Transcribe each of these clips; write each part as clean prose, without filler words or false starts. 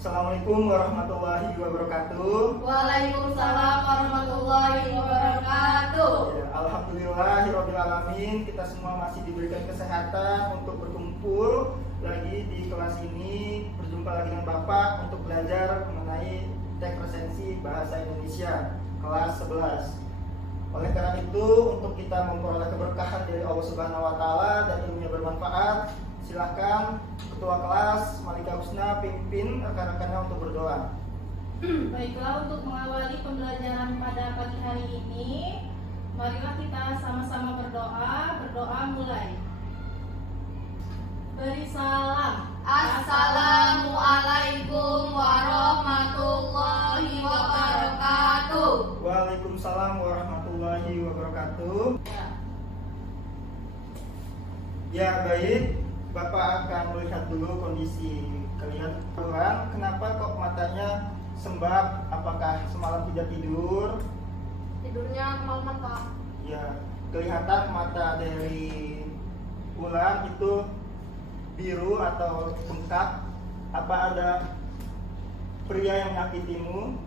Assalamualaikum warahmatullahi wabarakatuh. Waalaikumsalam warahmatullahi wabarakatuh. Ya, alhamdulillahirabbil alamin, kita semua masih diberikan kesehatan untuk berkumpul lagi di kelas ini, berjumpa lagi dengan Bapak untuk belajar mengenai teks presensi bahasa Indonesia kelas 11. Oleh karena itu, untuk kita memperoleh keberkahan dari Allah Subhanahu wa taala dan ilmunya bermanfaat, silakan Ketua kelas Malika Husna pimpin rekan-rekannya untuk berdoa. Baiklah, untuk mengawali pembelajaran pada pagi hari ini, marilah kita sama-sama berdoa. Berdoa mulai. Beri salam. Assalamualaikum warahmatullahi wabarakatuh. Waalaikumsalam warahmatullahi wabarakatuh. Ya, baik. Bapak akan melihat dulu kondisi kalian. Kenapa kok matanya sembab? Apakah semalam tidak tidur? Tidurnya kemalaman, Pak. Ya, kelihatan mata dari Ulan itu biru atau bengkak. Apa ada pria yang menyakitimu?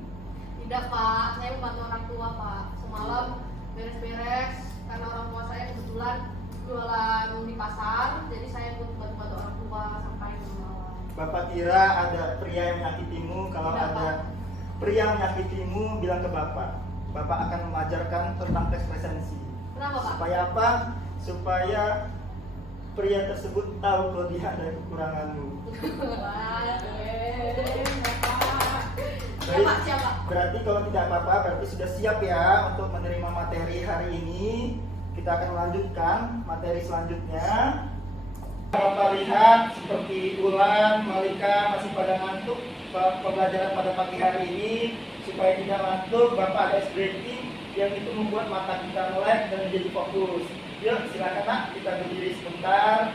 Tidak, Pak. Saya membantu orang tua, Pak. Semalam beres-beres karena orang tua saya kebetulan jualan di pasar, jadi saya pun bantu orang tua sampai malam. Bapak kira ada pria yang menyakitimu. Kalau Tidak, ada Pak. pria yang menyakitimu, bilang ke Bapak. Bapak akan mengajarkan tentang teks presensi. Kenapa, Pak? Supaya apa? Supaya pria tersebut tahu kelebihan dan kekuranganmu. Baik, Siapa? Siapa? berarti kalau tidak apa-apa, berarti sudah siap ya untuk menerima materi hari ini. Kita akan melanjutkan materi selanjutnya. Bapak lihat seperti Ulan, Malika masih pada ngantuk pembelajaran pada pagi hari ini. Supaya tidak ngantuk, Bapak ada ice breaking yang itu membuat mata kita melek dan menjadi fokus. Yuk, silakan nak, kita berdiri sebentar.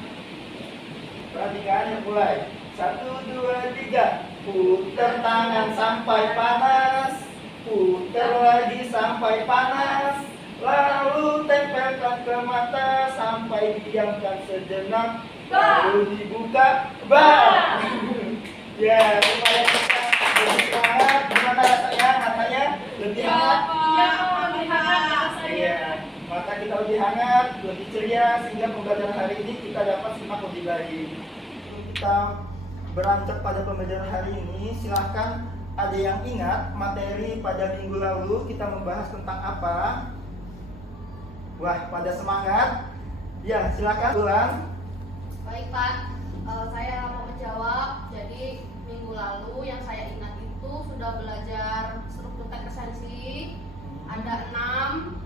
Perhatikan yang mulai. 1, 2, 3. Putar tangan sampai panas. Putar lagi sampai panas. Lalu tempelkan ke mata sampai diamkan sejenak. Lalu dibuka. Bah! Ya, supaya kita lebih semangat. Gimana rasanya? Matanya lebih hangat. Iya, mata kita lebih hangat, lebih ceria, sehingga pembelajaran hari ini kita dapat simak lebih baik. Kita beranjak pada pembelajaran hari ini. Silahkan, ada yang ingat materi pada minggu lalu kita membahas tentang apa? Wah, pada semangat. Ya, silakan Ulan. Baik, Pak. Saya mau menjawab. Jadi minggu lalu yang saya ingat itu sudah belajar struktur teks presensi. Ada 6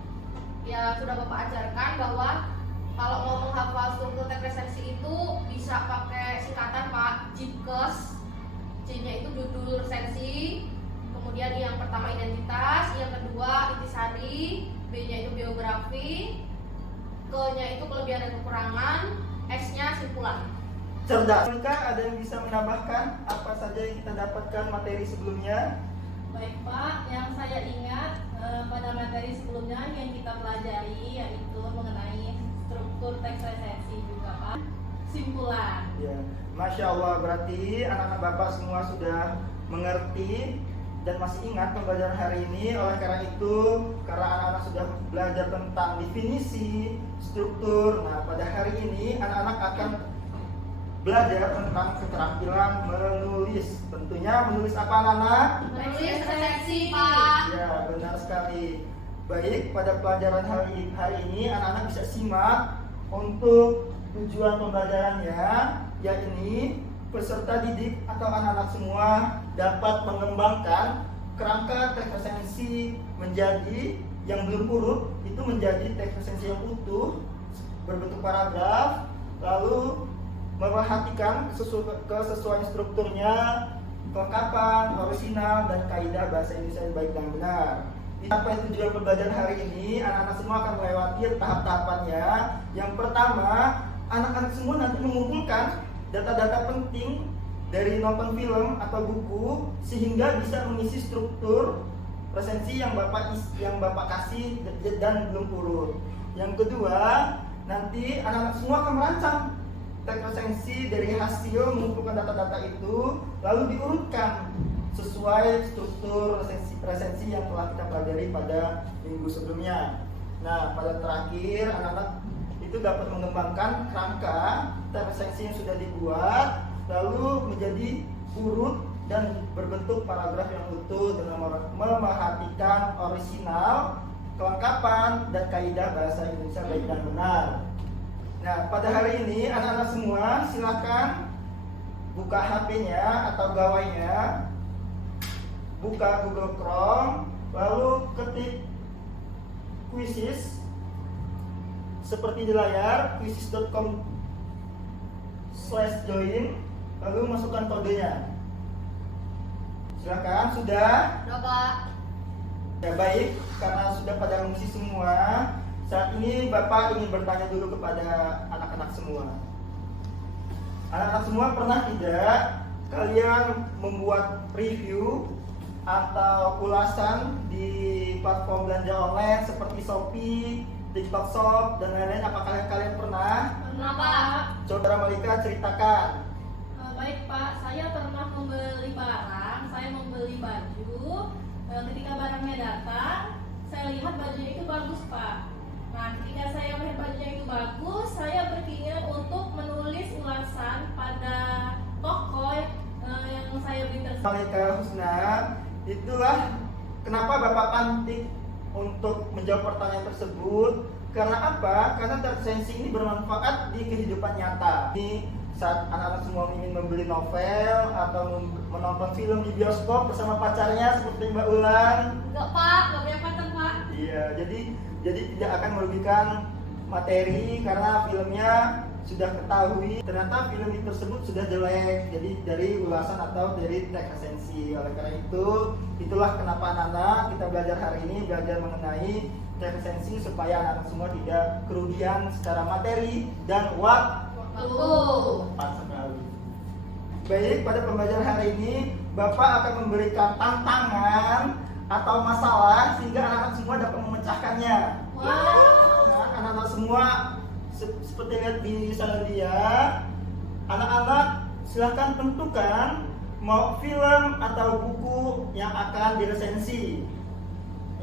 ya, sudah Bapak ajarkan bahwa kalau mau menghafal struktur teks presensi itu bisa pakai singkatan, Pak. JIPKES. J-nya itu judul resensi, kemudian yang pertama identitas, yang kedua intisari, B-nya itu biografi, K-nya itu kelebihan dan kekurangan, S-nya simpulan. Cerdas. Malika, ada yang bisa menambahkan apa saja yang kita dapatkan materi sebelumnya? Baik, Pak, yang saya ingat pada materi sebelumnya yang kita pelajari yaitu mengenai struktur teks presensi juga, Pak. Simpulan. Ya, Masya Allah, berarti anak-anak Bapak semua sudah mengerti dan masih ingat pembelajaran hari ini. Oleh karena itu, karena anak-anak sudah belajar tentang definisi, struktur, nah pada hari ini anak-anak akan belajar tentang keterampilan menulis. Tentunya menulis apa, anak-anak? Menulis resensi, Pak. Ya, benar sekali. Baik, pada pelajaran hari ini anak-anak bisa simak untuk tujuan pembelajarannya, yakni peserta didik atau anak-anak semua dapat mengembangkan kerangka teks presensi menjadi yang belum urut, itu menjadi teks presensi yang utuh berbentuk paragraf, lalu memperhatikan kesesuaian strukturnya, kelengkapan, orisinal, dan kaidah bahasa Indonesia yang baik dan benar. Sampai tujuan pembelajaran hari ini, anak-anak semua akan melewati tahap-tahapannya. Yang pertama, anak-anak semua nanti mengumpulkan data-data penting dari nonton film atau buku sehingga bisa mengisi struktur presensi yang Bapak kasih dan belum urut. Yang kedua, nanti anak-anak semua akan merancang teks resensi dari hasil mengumpulkan data-data itu lalu diurutkan sesuai struktur resensi yang telah kita pelajari pada minggu sebelumnya. Nah, pada terakhir anak-anak itu dapat mengembangkan kerangka teks resensi yang sudah dibuat lalu menjadi urut dan berbentuk paragraf yang utuh dengan memerhatikan orisinal, kelengkapan, dan kaidah bahasa Indonesia baik dan benar. Nah, pada hari ini anak-anak semua silakan buka HP-nya atau gawainya, buka Google Chrome, lalu ketik quizzes seperti di layar quizzes.com/join, lalu masukkan kodenya. Silakan, sudah? Udah Pak. Ya baik, karena sudah pada mengisi semua, saat ini Bapak ingin bertanya dulu kepada anak-anak semua. Anak-anak semua pernah tidak kalian membuat review atau ulasan di platform belanja online seperti Shopee, TikTok Shop, dan lain-lain? Apakah kalian pernah? Pernah Pak. Saudara Malika, ceritakan. Baik Pak, saya pernah membeli barang, saya membeli baju. Ketika barangnya datang, saya lihat bajunya itu bagus Pak. Nah, ketika saya melihat bajunya itu bagus, saya berkeinginan untuk menulis ulasan pada toko yang saya beli tersebut. Malika Husna, itulah kenapa Bapak pantik untuk menjawab pertanyaan tersebut. Karena apa? Karena resensi ini bermanfaat di kehidupan nyata. Ini saat anak-anak semua ingin membeli novel atau menonton film di bioskop bersama pacarnya seperti Mbak Ulan. Enggak Pak, enggak punya pacar Pak. Iya, jadi tidak akan merugikan materi karena filmnya sudah ketahui ternyata film tersebut sudah jelek. Jadi dari ulasan atau dari teks resensi. Oleh karena itu, itulah kenapa anak-anak kita belajar hari ini, belajar mengenai teks resensi supaya anak-anak semua tidak kerugian secara materi dan waktu. Tepat sekali. Baik, pada pembelajaran hari ini Bapak akan memberikan tantangan atau masalah sehingga anak-anak semua dapat memecahkannya. Nah, anak-anak semua seperti lihat di sana dia, anak-anak silahkan tentukan mau film atau buku yang akan diresensi,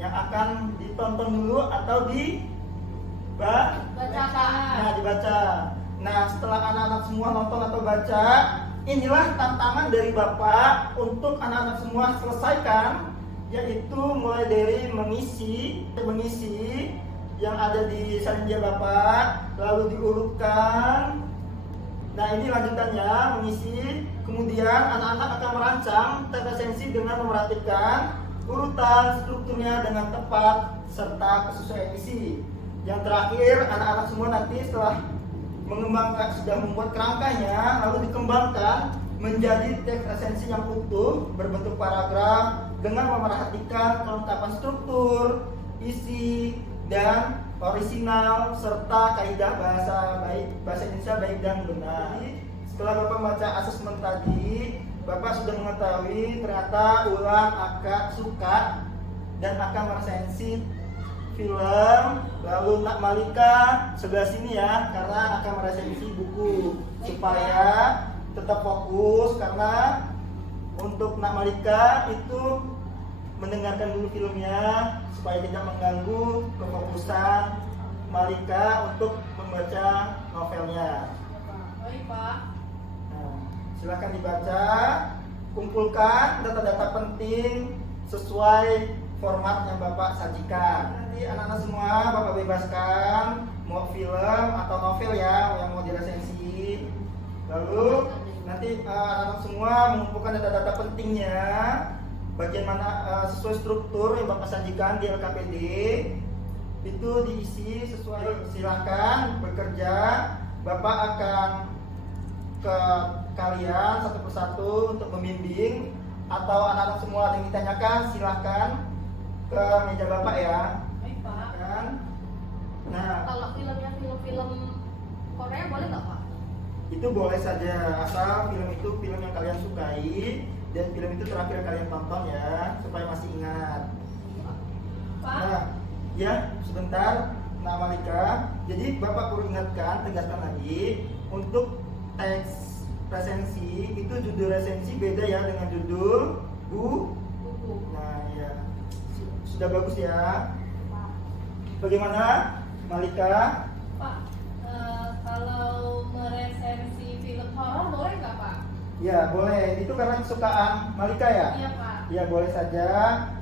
yang akan ditonton dulu atau dibaca. Nah, dibaca. Nah, setelah anak-anak semua nonton atau baca, inilah tantangan dari Bapak untuk anak-anak semua selesaikan, yaitu mulai dari mengisi yang ada di salinja Bapak, lalu diurutkan. Nah, ini lanjutannya mengisi. Kemudian anak-anak akan merancang teks resensi dengan memerhatikan urutan strukturnya dengan tepat serta kesesuaian isi. Yang terakhir, anak-anak semua nanti setelah mengembangkan, sudah membuat kerangkanya, lalu dikembangkan menjadi teks resensi yang utuh berbentuk paragraf dengan memerhatikan kelengkapan struktur, isi, dan orisinal serta kaidah bahasa Indonesia baik dan benar. Setelah Bapak baca asesmen tadi, Bapak sudah mengetahui ternyata Ulan agak suka dan akan meresensi film. Lalu Nak Malika sebelah sini ya, karena akan meresensi buku supaya tetap fokus. Karena untuk Nak Malika itu mendengarkan dulu filmnya supaya tidak mengganggu kefokusan Malika untuk membaca novelnya. Baik Pak. Nah, silakan dibaca, kumpulkan data-data penting sesuai format yang Bapak sajikan. Nanti anak-anak semua Bapak bebaskan mau film atau novel ya yang mau diresensi. Lalu nanti anak-anak semua mengumpulkan data-data pentingnya, bagian mana sesuai struktur yang Bapak sajikan di LKPD itu diisi sesuai. Silahkan bekerja. Bapak akan ke kalian satu persatu untuk membimbing, atau anak-anak semua ada yang ditanyakan silahkan ke meja Bapak ya. Baik Pak. Kan? Nah, Kalau filmnya film Korea boleh nggak Pak? itu boleh saja asal film itu film yang kalian sukai dan film itu terakhir kalian tonton ya, supaya masih ingat. Pak. Nah, ya sebentar Nak Malika. Jadi Bapak perlu ingatkan, tegaskan lagi untuk teks resensi itu judul resensi beda ya dengan judul Buku. Nah ya, sudah bagus ya. Pak. Bagaimana Malika? Pak, kalau meresensi film horor boleh nggak Pak? Ya boleh, itu karena kesukaan Malika ya? Iya Pak. Ya boleh saja,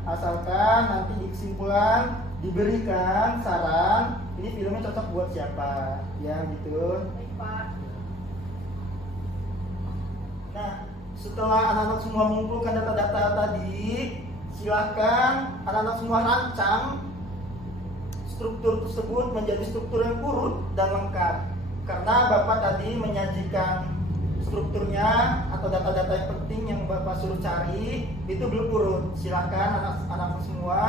asalkan nanti di kesimpulan diberikan saran ini filmnya cocok buat siapa, ya gitu. Baik Pak. Nah, setelah anak-anak semua mengumpulkan data-data tadi, silahkan anak-anak semua rancang struktur tersebut menjadi struktur yang urut dan lengkap. Karena Bapak tadi menyajikan strukturnya atau data-data yang penting yang Bapak suruh cari itu belum urut. Silahkan anak-anak semua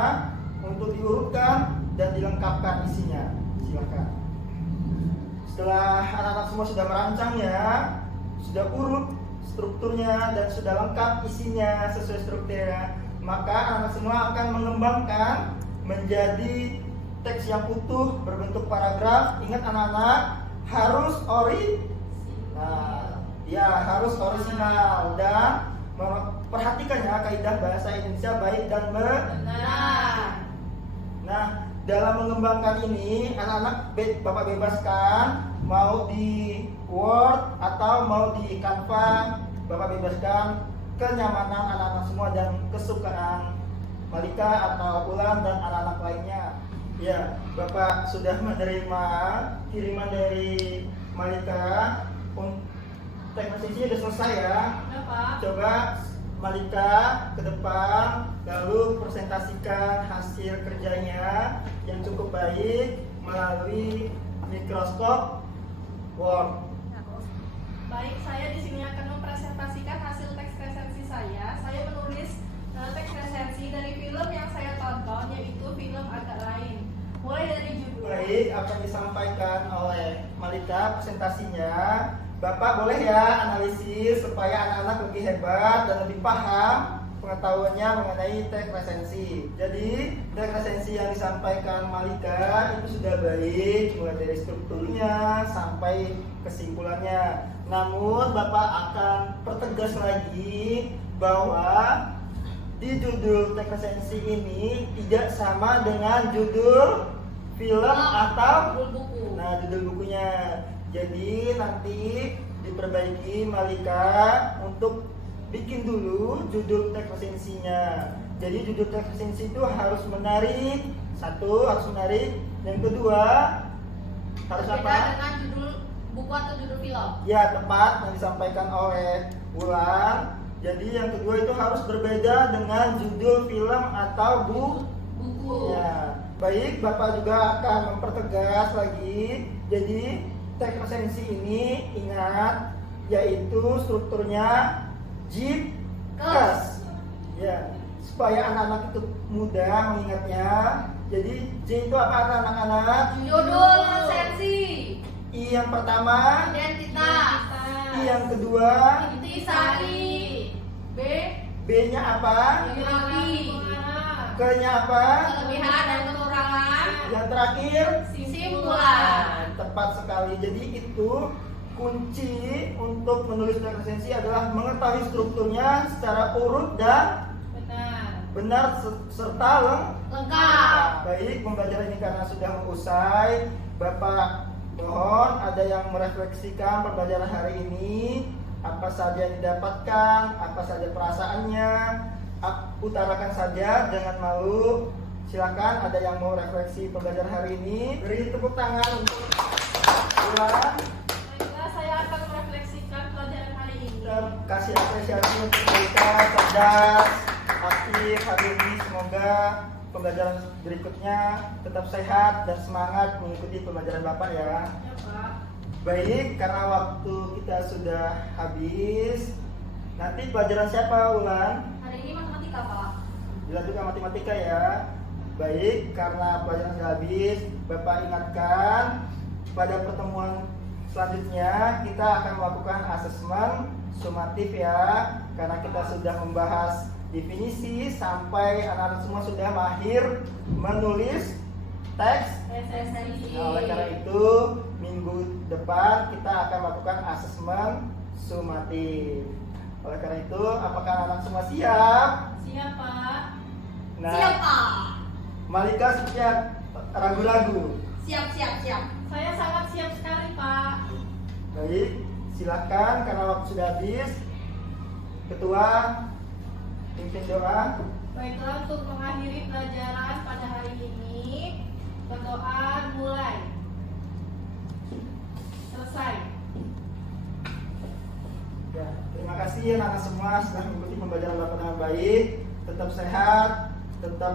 untuk diurutkan dan dilengkapkan isinya. Silahkan. Setelah anak-anak semua sudah merancangnya, sudah urut strukturnya dan sudah lengkap isinya sesuai strukturnya, maka anak-anak semua akan mengembangkan menjadi teks yang utuh berbentuk paragraf. Ingat anak-anak, harus harus orisinal dan perhatikan ya kaidah bahasa Indonesia baik dan Benar. Nah, dalam mengembangkan ini anak-anak Bapak bebaskan mau di Word atau mau di Canva, Bapak bebaskan kenyamanan anak-anak semua dan kesukaan Malika atau Ulan dan anak-anak lainnya. Ya, Bapak sudah menerima kiriman dari Malika. Teks resensinya sudah selesai ya. Udah Pak. Coba Malika ke depan lalu presentasikan hasil kerjanya yang cukup baik melalui Microsoft Word. Baik, saya di sini akan mempresentasikan hasil teks resensi saya. Saya menulis teks resensi dari film yang saya tonton, yaitu film Agak Lain. Mulai dari judul. Baik, akan disampaikan oleh Malika presentasinya. Bapak boleh ya analisis supaya anak-anak lebih hebat dan lebih paham pengetahuannya mengenai teks resensi. Jadi teks resensi yang disampaikan Malika itu sudah baik mulai dari strukturnya sampai kesimpulannya. Namun Bapak akan pertegas lagi bahwa di judul teks resensi ini tidak sama dengan judul film atau Buku. nah judul bukunya. Jadi nanti diperbaiki Malika untuk bikin dulu judul teks resensinya. Jadi judul teks resensi itu harus menarik. Satu, harus menarik. Yang kedua, harus Berbeda apa? dengan judul buku atau judul film. Ya, tepat yang disampaikan oleh Ulan. Jadi yang kedua itu harus berbeda dengan judul film atau Buku. ya. Baik, Bapak juga akan mempertegas lagi. Jadi teks resensi ini ingat yaitu strukturnya JIPKES. Ya, supaya anak-anak itu mudah mengingatnya. Jadi J itu apa anak-anak? Judul resensi. I yang pertama, Identitas. I yang kedua, Intisari. B. B-nya apa? Biografi. K-nya apa? Kelebihan dan kekurangan. Yang terakhir, Kesimpulan. tepat sekali. Jadi itu kunci untuk menulis teks resensi adalah mengetahui strukturnya secara urut dan benar serta Lengkap. Baik, pembelajaran ini karena sudah usai, Bapak mohon ada yang merefleksikan pembelajaran hari ini, apa saja yang didapatkan, apa saja perasaannya, utarakan saja, jangan malu. Silakan ada yang mau refleksi pembelajaran hari ini, beri tepuk tangan untuk Ulan. Baiklah, saya akan merefleksikan pelajaran hari ini. Kita kasih apresiasi untuk mereka cerdas, aktif hari ini. Semoga pembelajaran berikutnya tetap sehat dan semangat mengikuti pembelajaran Bapak ya. Ya Pak. Baik, karena waktu kita sudah habis. Nanti pelajaran siapa Ulan? Hari ini matematika, Pak. Dilanjutkan matematika ya. Baik, karena pelajaran sudah habis, Bapak ingatkan pada pertemuan selanjutnya kita akan melakukan asesmen sumatif ya. Karena kita sudah membahas definisi sampai anak-anak semua sudah mahir menulis teks Presensi. Nah, oleh karena itu, minggu depan kita akan melakukan asesmen sumatif. Oleh karena itu, apakah anak semua siap? Siap, Pak. Nah, Siap, Pak. Malika siap ragu-ragu. Siap. Saya sangat siap sekali, Pak. Baik, silakan karena waktu sudah habis. Ketua, pimpin doa. Baiklah, untuk mengakhiri pelajaran pada hari ini, berdoa mulai. Selesai. Ya, terima kasih anak-anak semua sudah mengikuti pembelajaran Bapak dengan baik. Tetap sehat, tetap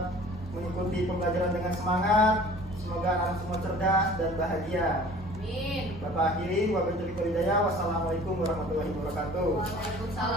mengikuti pembelajaran dengan semangat. Semoga anak-anak semua cerdas dan bahagia. Amin. Bapak akhiri, wabillahi taufiq wal hidayah. Wassalamualaikum warahmatullahi wabarakatuh. Waalaikumsalam.